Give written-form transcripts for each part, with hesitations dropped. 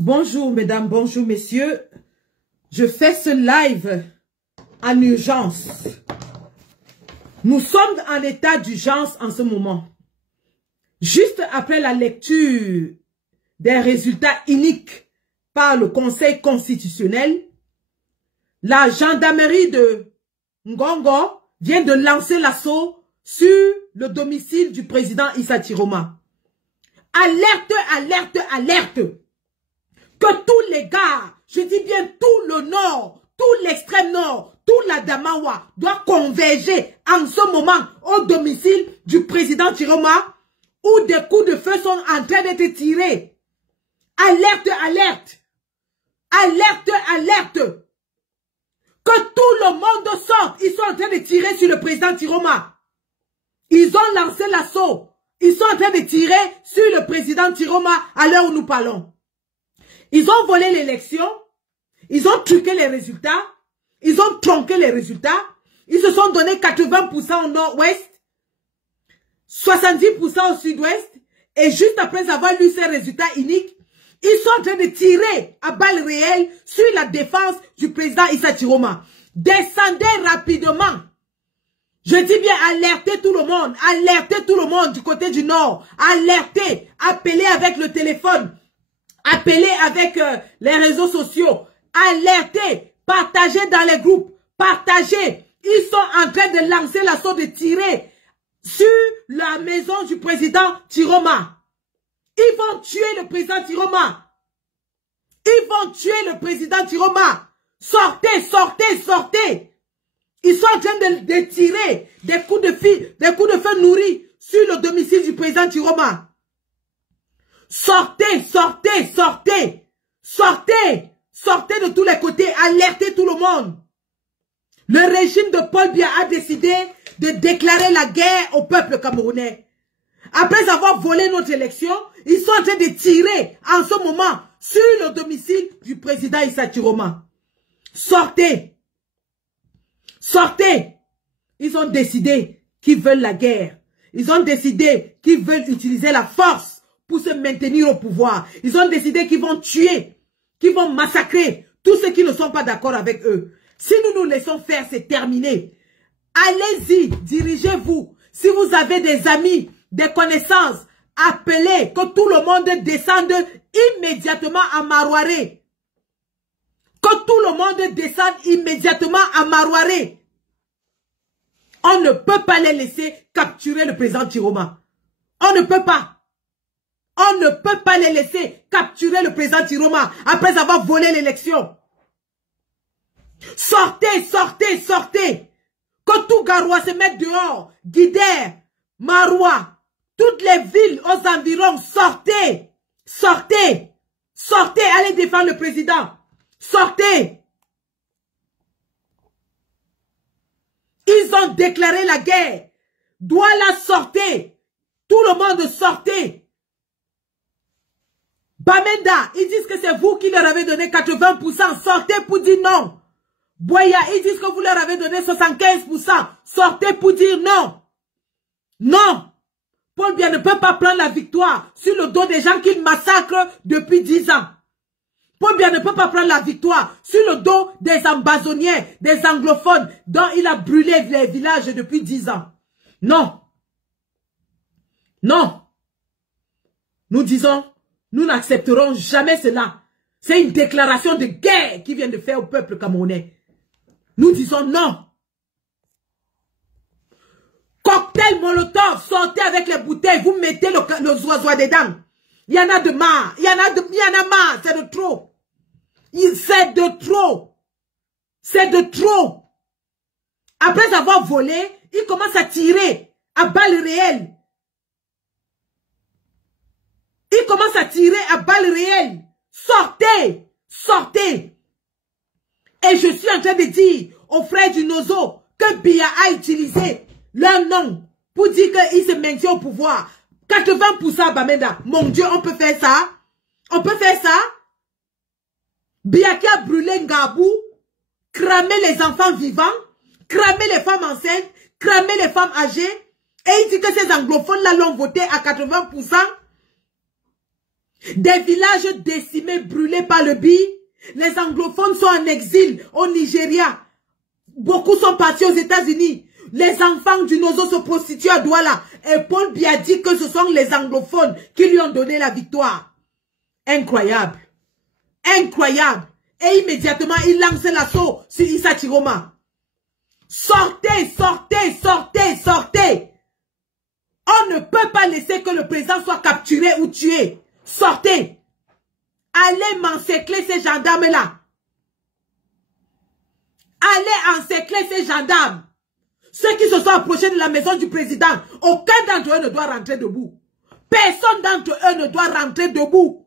Bonjour mesdames, bonjour messieurs. Je fais ce live en urgence. Nous sommes en état d'urgence en ce moment. Juste après la lecture des résultats uniques par le Conseil constitutionnel, la gendarmerie de Ngongo vient de lancer l'assaut sur le domicile du président Issa Chiroma. Alerte, alerte, alerte! Que tous les gars, je dis bien tout le nord, tout l'extrême nord, tout la Damawa doit converger en ce moment au domicile du président Chiroma où des coups de feu sont en train d'être tirés. Alerte, alerte! Alerte, alerte! Que tout le monde sorte. Ils sont en train de tirer sur le président Chiroma. Ils ont lancé l'assaut. Ils sont en train de tirer sur le président Chiroma à l'heure où nous parlons. Ils ont volé l'élection. Ils ont truqué les résultats. Ils ont tronqué les résultats. Ils se sont donné 80% au nord-ouest, 70% au sud-ouest. Et juste après avoir lu ces résultats uniques, ils sont en train de tirer à balles réelles sur la défense du président Issa Chiroma. Descendez rapidement. Je dis bien alertez tout le monde du côté du nord. Alertez, appelez avec le téléphone, appelez avec les réseaux sociaux. Alertez, partagez dans les groupes, partagez. Ils sont en train de lancer l'assaut de tirer sur la maison du président Chiroma. Ils vont tuer le président Chiroma. Ils vont tuer le président Chiroma. Sortez, sortez, sortez. Ils sont en train de tirer des coups de feu nourris sur le domicile du président Chiroma. Sortez, sortez, sortez. Sortez, sortez de tous les côtés. Alertez tout le monde. Le régime de Paul Biya a décidé de déclarer la guerre au peuple camerounais. Après avoir volé notre élection, ils sont en train de tirer en ce moment sur le domicile du président Issa Chiroma. Sortez! Sortez! Ils ont décidé qu'ils veulent la guerre. Ils ont décidé qu'ils veulent utiliser la force pour se maintenir au pouvoir. Ils ont décidé qu'ils vont tuer, qu'ils vont massacrer tous ceux qui ne sont pas d'accord avec eux. Si nous nous laissons faire, c'est terminé. Allez-y, dirigez-vous. Si vous avez des amis, des connaissances, appelez que tout le monde descende immédiatement à Marouaré. Que tout le monde descende immédiatement à Marouaré. On ne peut pas les laisser capturer le président Chiroma. On ne peut pas. On ne peut pas les laisser capturer le président Chiroma après avoir volé l'élection. Sortez, sortez, sortez. Que tout Garoua se mette dehors. Guider, Maroua, toutes les villes aux environs, sortez. Sortez. Sortez, allez défendre le président. Sortez. Ils ont déclaré la guerre. Douala, sortez. Tout le monde sortez. Bamenda, ils disent que c'est vous qui leur avez donné 80%. Sortez pour dire non. Boya, ils disent que vous leur avez donné 75%. Sortez pour dire non. Non. Paul Biya ne peut pas prendre la victoire sur le dos des gens qu'il massacre depuis 10 ans. Paul Biya ne peut pas prendre la victoire sur le dos des ambazoniens, des anglophones dont il a brûlé les villages depuis 10 ans. Non. Non. Nous disons, nous n'accepterons jamais cela. C'est une déclaration de guerre qu'il vient de faire au peuple camerounais. Nous disons non. Cocktail Molotov, sortez avec les bouteilles, vous mettez le zoisois dedans. Il y en a de marre, il y en a marre, c'est de trop. C'est de trop. C'est de trop. Après avoir volé, il commence à tirer à balles réelles. Il commence à tirer à balles réelles. Sortez, sortez. Et je suis en train de dire aux frères du Nozo que Biya a utilisé leur nom pour dire qu'il se maintient au pouvoir. 80% Bamenda. Mon Dieu, on peut faire ça? On peut faire ça? Biya qui a brûlé Ngabou, cramé les enfants vivants, cramé les femmes enceintes, cramé les femmes âgées. Et il dit que ces anglophones-là l'ont voté à 80%. Des villages décimés, brûlés par le BI. Les anglophones sont en exil au Nigeria. Beaucoup sont partis aux États-Unis. Les enfants du Nozo se prostituent à Douala. Et Paul Biya dit que ce sont les anglophones qui lui ont donné la victoire. Incroyable. Incroyable. Et immédiatement, il lance l'assaut sur Issa Chiroma. Sortez, sortez, sortez, sortez. On ne peut pas laisser que le président soit capturé ou tué. Sortez. Allez m'encercler ces gendarmes-là. Allez encercler ces gendarmes. Ceux qui se sont approchés de la maison du président, aucun d'entre eux ne doit rentrer debout. Personne d'entre eux ne doit rentrer debout.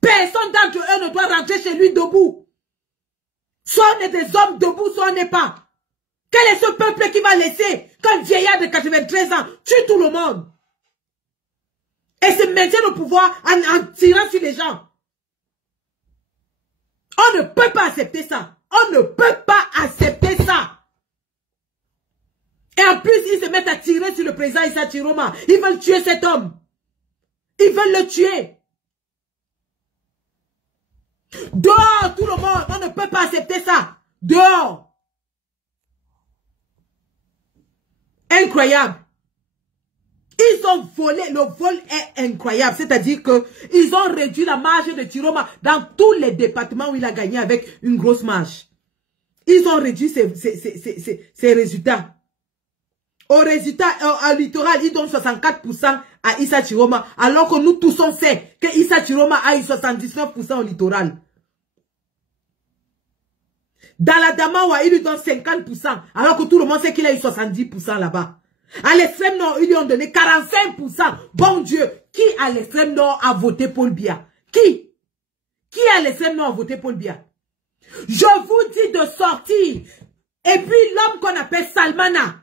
Personne d'entre eux ne doit rentrer chez lui debout. Soit on est des hommes debout, soit on n'est pas. Quel est ce peuple qui va laisser qu'un vieillard de 93 ans tue tout le monde et se maintient au pouvoir en tirant sur les gens? On ne peut pas accepter ça. On ne peut pas accepter ça. Et en plus, ils se mettent à tirer sur le président Issa Chiroma. Ils veulent tuer cet homme. Ils veulent le tuer. Dehors, tout le monde. On ne peut pas accepter ça. Dehors. Incroyable. Ils ont volé. Le vol est incroyable. C'est-à-dire qu'ils ont réduit la marge de Chiroma dans tous les départements où il a gagné avec une grosse marge. Ils ont réduit ses résultats. Au résultat, au littoral, ils donnent 64% à Issa Chiroma, alors que nous tous on sait que Issa Chiroma a eu 79% au littoral. Dans la Damawa, il lui donne 50%, alors que tout le monde sait qu'il a eu 70% là-bas. À l'extrême nord, ils lui ont donné 45%. Bon Dieu, qui à l'extrême nord a voté Paul Biya? Qui à l'extrême nord a voté Paul Biya? Je vous dis de sortir. Et puis l'homme qu'on appelle Salmana.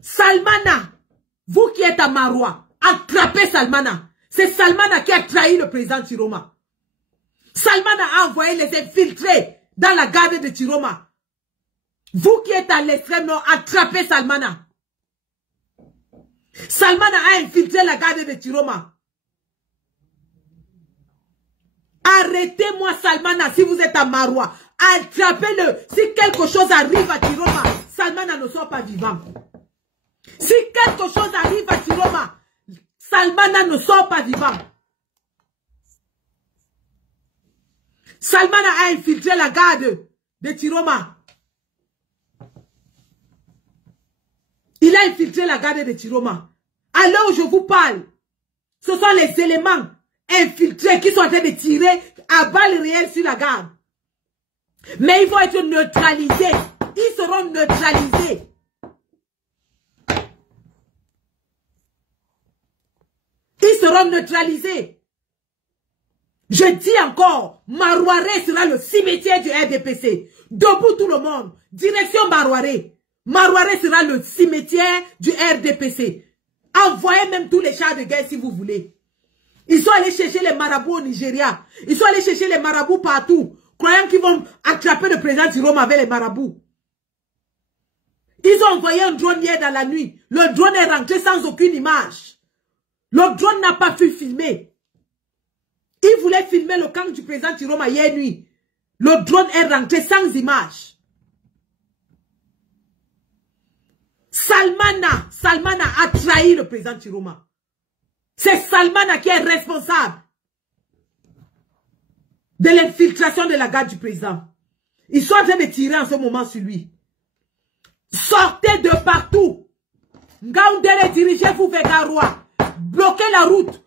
Salmana, vous qui êtes à Maroua, attrapez Salmana. C'est Salmana qui a trahi le président Chiroma. Salmana a envoyé les infiltrés dans la garde de Chiroma. Vous qui êtes à l'extrême nord, attrapez Salmana. Salmana a infiltré la garde de Chiroma. Arrêtez-moi Salmana si vous êtes à Maroua. Attrapez-le. Si quelque chose arrive à Chiroma, Salmana ne sort pas vivant. Si quelque chose arrive à Chiroma, Salmana ne sort pas vivant. Salmana a infiltré la garde de Chiroma. Il a infiltré la garde de Chiroma. À l'heure où je vous parle, ce sont les éléments infiltrés qui sont en train de tirer à balles réelles sur la garde. Mais ils vont être neutralisés. Ils seront neutralisés. Ils seront neutralisés. Je dis encore, Marouaré sera le cimetière du RDPC. Debout tout le monde. Direction Marouaré. Marouaré sera le cimetière du RDPC. Envoyez même tous les chars de guerre si vous voulez. Ils sont allés chercher les marabouts au Nigeria. Ils sont allés chercher les marabouts partout, croyant qu'ils vont attraper le président Chiroma avec les marabouts. Ils ont envoyé un drone hier dans la nuit. Le drone est rentré sans aucune image. Le drone n'a pas pu filmer. Ils voulaient filmer le camp du président Chiroma hier nuit. Le drone est rentré sans image. Salmana a trahi le président Chiroma. C'est Salmana qui est responsable de l'infiltration de la garde du président. Ils sont en train de tirer en ce moment sur lui. Sortez de partout. Ngaoundéré, dirigez-vous vers Garoua. Bloquez la route.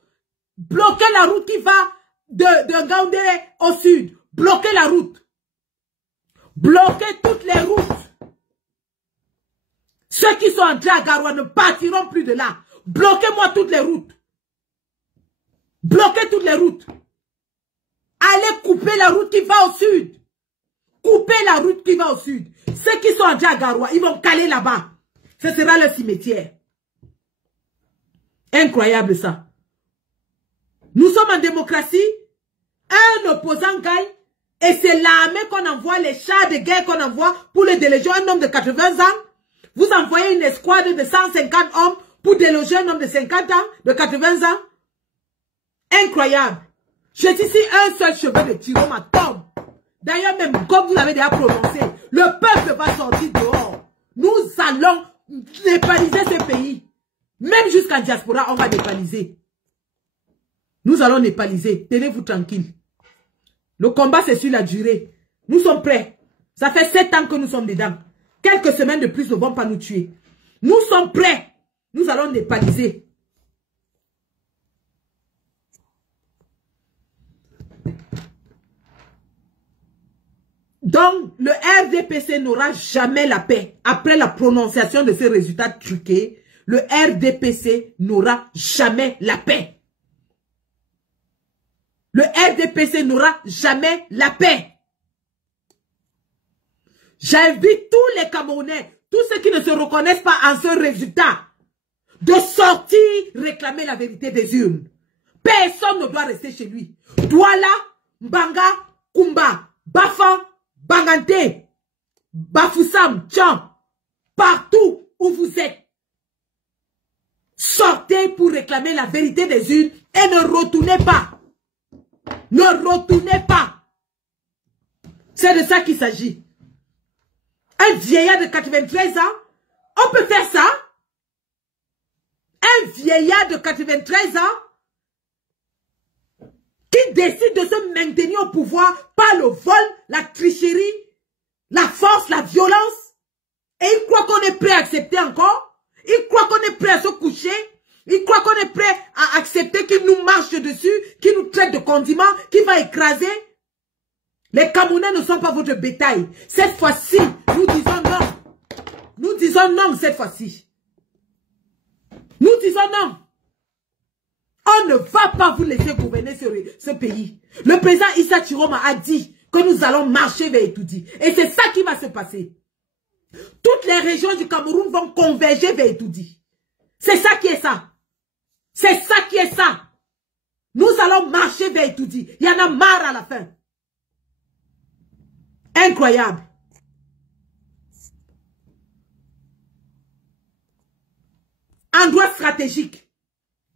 Bloquez la route qui va de Ngaoundéré au sud. Bloquez la route. Bloquez toutes les routes. Ceux qui sont entrés à Garoua ne partiront plus de là. Bloquez-moi toutes les routes. Bloquez toutes les routes. Allez couper la route qui va au sud. Coupez la route qui va au sud. Ceux qui sont entrés à Garoua, ils vont caler là-bas. Ce sera le cimetière. Incroyable ça. Nous sommes en démocratie. Un opposant gagne. Et c'est l'armée qu'on envoie, les chars de guerre qu'on envoie pour le déloger un homme de 80 ans. Vous envoyez une escouade de 150 hommes pour déloger un homme de 50 ans, de 80 ans. Incroyable. Je dis si un seul cheveu de Chiroma tombe. D'ailleurs, même comme vous l'avez déjà prononcé, le peuple va sortir dehors. Nous allons népaliser ce pays. Même jusqu'à diaspora, on va népaliser. Nous allons népaliser. Tenez-vous tranquille. Le combat, c'est sur la durée. Nous sommes prêts. Ça fait 7 ans que nous sommes dedans. Quelques semaines de plus ne vont pas nous tuer. Nous sommes prêts. Nous allons népaliser. Donc, le RDPC n'aura jamais la paix. Après la prononciation de ces résultats truqués, le RDPC n'aura jamais la paix. Le RDPC n'aura jamais la paix. J'invite tous les Camerounais, tous ceux qui ne se reconnaissent pas en ce résultat, de sortir réclamer la vérité des urnes. Personne ne doit rester chez lui. Douala, Mbanga, Kumba, Bafan, Bangante, Bafoussam, Tchan, partout où vous êtes, sortez pour réclamer la vérité des urnes et ne retournez pas. Ne retournez pas. C'est de ça qu'il s'agit. Un vieillard de 93 ans, on peut faire ça. Un vieillard de 93 ans qui décide de se maintenir au pouvoir par le vol, la tricherie, la force, la violence. Et il croit qu'on est prêt à accepter encore. Il croit qu'on est prêt à se coucher. Il croit qu'on est prêt à accepter qu'il nous marche dessus, qu'il nous traite de condiments, qu'il va écraser. Les Camerounais ne sont pas votre bétail. Cette fois-ci, nous disons non. Nous disons non cette fois-ci. Nous disons non. On ne va pas vous laisser gouverner ce pays. Le président Issa Chiroma a dit que nous allons marcher vers Etoudi. Et c'est ça qui va se passer. Toutes les régions du Cameroun vont converger vers Etoudi. C'est ça qui est ça. C'est ça qui est ça. Nous allons marcher vers Etoudi. Il y en a marre à la fin. Incroyable. Endroit stratégique.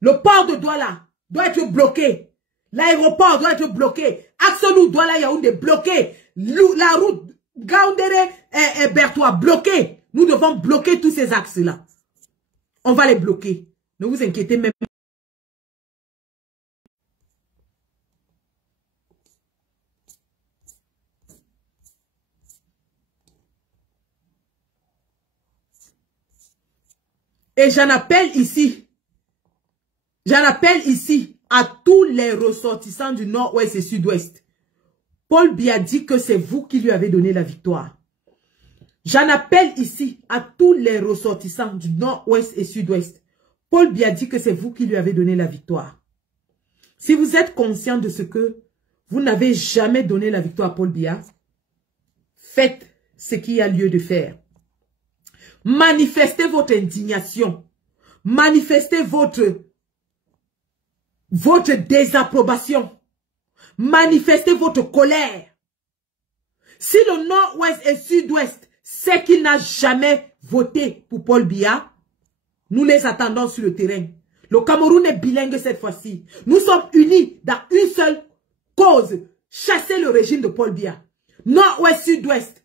Le port de Douala doit être bloqué. L'aéroport doit être bloqué. Axelou, Douala, Yaoundé bloqué. La route Gaoundéré et Bertois bloqué. Nous devons bloquer tous ces axes-là. On va les bloquer. Ne vous inquiétez même pas. Et j'en appelle ici à tous les ressortissants du nord-ouest et sud-ouest. Paul Biya dit que c'est vous qui lui avez donné la victoire. J'en appelle ici à tous les ressortissants du nord-ouest et sud-ouest. Paul Biya dit que c'est vous qui lui avez donné la victoire. Si vous êtes conscient de ce que vous n'avez jamais donné la victoire à Paul Biya, faites ce qu'il y a lieu de faire. Manifestez votre indignation. Manifestez votre désapprobation. Manifestez votre colère. Si le nord-ouest et sud-ouest sait qu'il n'a jamais voté pour Paul Biya, nous les attendons sur le terrain. Le Cameroun est bilingue cette fois-ci. Nous sommes unis dans une seule cause. Chasser le régime de Paul Biya. Nord-ouest, sud-ouest.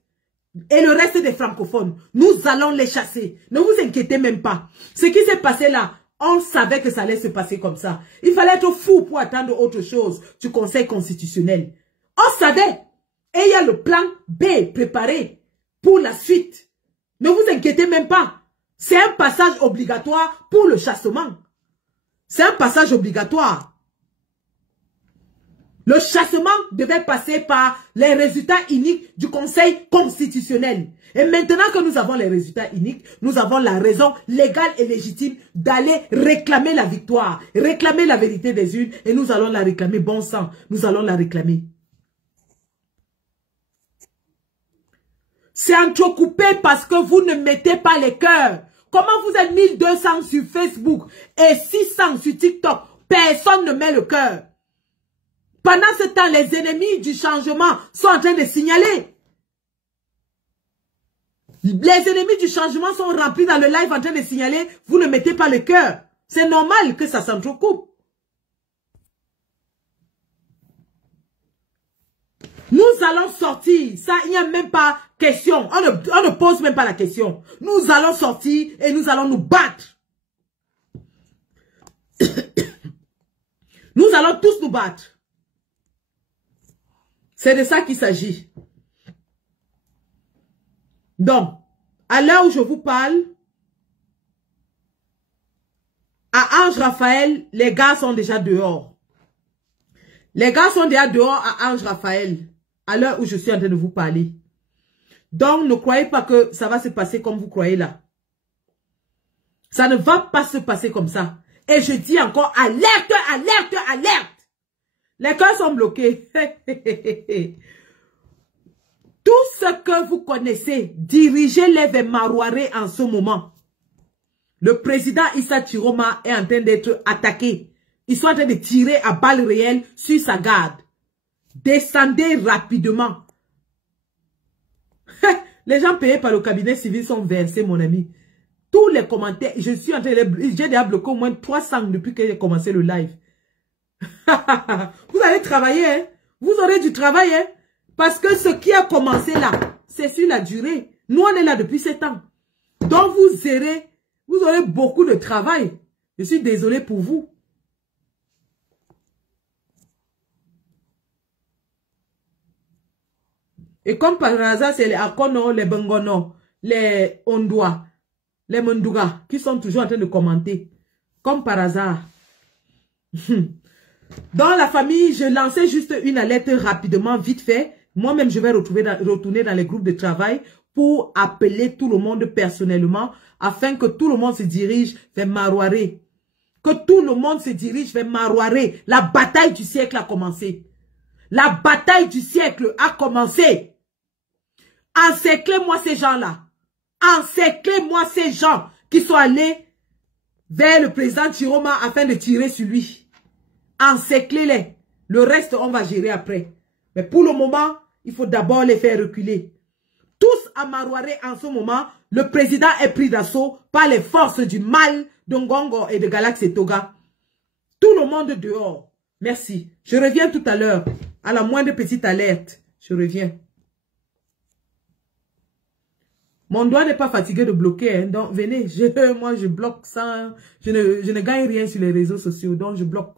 Et le reste des francophones, nous allons les chasser. Ne vous inquiétez même pas. Ce qui s'est passé là, on savait que ça allait se passer comme ça. Il fallait être fou pour attendre autre chose du Conseil constitutionnel. On savait. Et il y a le plan B préparé pour la suite. Ne vous inquiétez même pas. C'est un passage obligatoire pour le chassement. C'est un passage obligatoire. Le chassement devait passer par les résultats uniques du Conseil constitutionnel. Et maintenant que nous avons les résultats uniques, nous avons la raison légale et légitime d'aller réclamer la victoire, réclamer la vérité des urnes, et nous allons la réclamer, bon sang, nous allons la réclamer. C'est entrecoupé parce que vous ne mettez pas les cœurs. Comment vous êtes 1200 sur Facebook et 600 sur TikTok? Personne ne met le cœur. Pendant ce temps, les ennemis du changement sont en train de signaler. Les ennemis du changement sont remplis dans le live en train de signaler. Vous ne mettez pas le cœur. C'est normal que ça s'entrecoupe. Nous allons sortir. Ça, il n'y a même pas question. On ne pose même pas la question. Nous allons sortir et nous allons nous battre. Nous allons tous nous battre. C'est de ça qu'il s'agit. Donc, à l'heure où je vous parle, à Ange Raphaël, les gars sont déjà dehors. Les gars sont déjà dehors à Ange Raphaël, à l'heure où je suis en train de vous parler. Donc, ne croyez pas que ça va se passer comme vous croyez là. Ça ne va pas se passer comme ça. Et je dis encore, alerte, alerte, alerte. Les cœurs sont bloqués. Tout ce que vous connaissez, dirigez-les vers Marouaré en ce moment. Le président Issa Chiroma est en train d'être attaqué. Ils sont en train de tirer à balles réelles sur sa garde. Descendez rapidement. Les gens payés par le cabinet civil sont versés, mon ami. Tous les commentaires, je suis en train de... J'ai déjà bloqué au moins 300 depuis que j'ai commencé le live. Vous allez travailler, hein? Vous aurez du travail, hein? Parce que ce qui a commencé là, c'est sur la durée. Nous, on est là depuis 7 ans. Donc, vous aurez beaucoup de travail. Je suis désolé pour vous. Et comme par hasard, c'est les Akono, les Bengono, les Ondoa, les Mundouga qui sont toujours en train de commenter. Comme par hasard. Dans la famille, je lançais juste une alerte rapidement, vite fait. Moi-même, je vais retourner dans les groupes de travail pour appeler tout le monde personnellement afin que tout le monde se dirige vers Marouaré. Que tout le monde se dirige vers Marouaré. La bataille du siècle a commencé. La bataille du siècle a commencé. Encerclez-moi ces gens-là. Encerclez-moi ces gens qui sont allés vers le président Chiroma afin de tirer sur lui. Encerclez-les. Le reste, on va gérer après. Mais pour le moment, il faut d'abord les faire reculer. Tous à Marouaré en ce moment, le président est pris d'assaut par les forces du mal de Ngongo et de Galaxy Toga. Tout le monde dehors. Merci. Je reviens tout à l'heure. À la moindre petite alerte. Je reviens. Mon doigt n'est pas fatigué de bloquer. Hein, donc venez. Moi je bloque ça. Je ne gagne rien sur les réseaux sociaux. Donc je bloque.